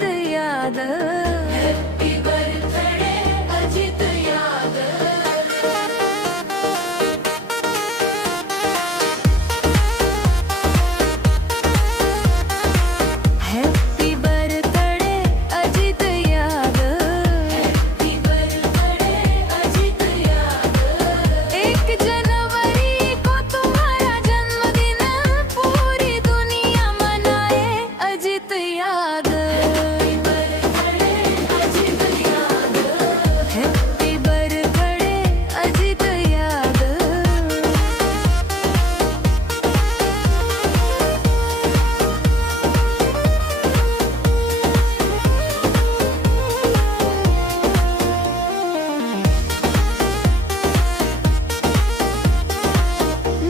Ajit Yadav. Happy birthday Ajit Yadav. Happy birthday Ajit Yadav. Happy birthday Ajit Yadav. 1 जनवरी को तुम्हारा जन्मदिन पूरी दुनिया मनाए अजित यादव। Happy birthday Ajit Yadav.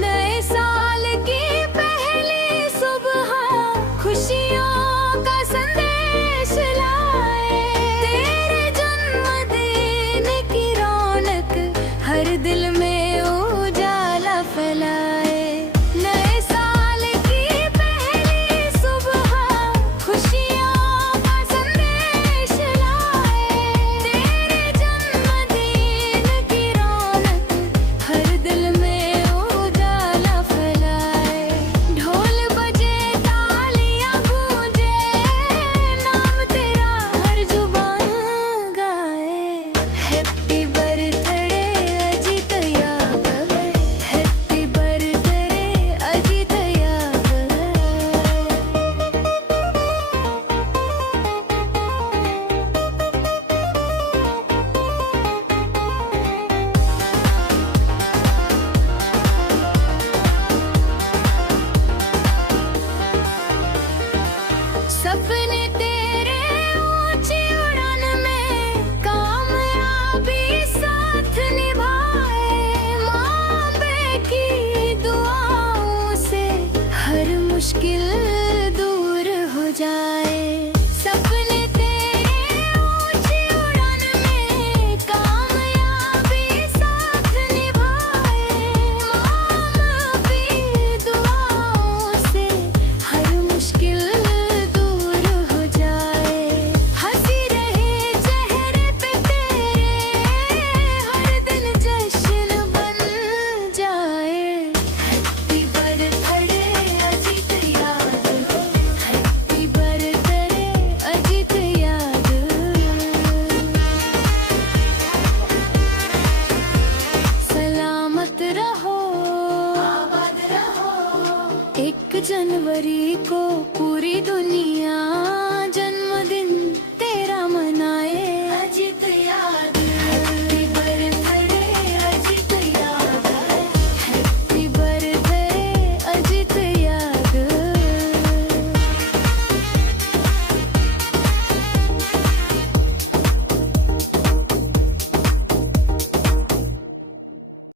नए साल की पहली सुबह खुशियों का संदेश लाए। तेरे जन्मदिन की रौनक हर दिल में उजाला फैलाए। नए साल की पहली सुबह खुशियों का संदेश लाए। तेरे जन्मदिन की रौनक हर दिल में उजाला फैलाए। ढोल बजे तालियां गूंजे नाम तेरा हर जुबान गाए। Happy birthday Ajit Yadav. Happy birthday Ajit Yadav. सपने तेरे ऊंची उड़ान में कामयाबी साथ निभाए। माँ की दुआओं से हर मुश्किल दूर हो जाए। सपने तेरे ऊंची उड़ान में कामयाबी साथ निभाए। माँ की दुआओं से हर मुश्किल दूर हो जाए। हंसी रहे चेहरे पे तेरे हर दिन जश्न बन जाए। Happy birthday Ajit Yadav. Happy birthday Ajit Yadav. सलामत रहो, आबाद रहो। 1 जनवरी को पूरी दुनिया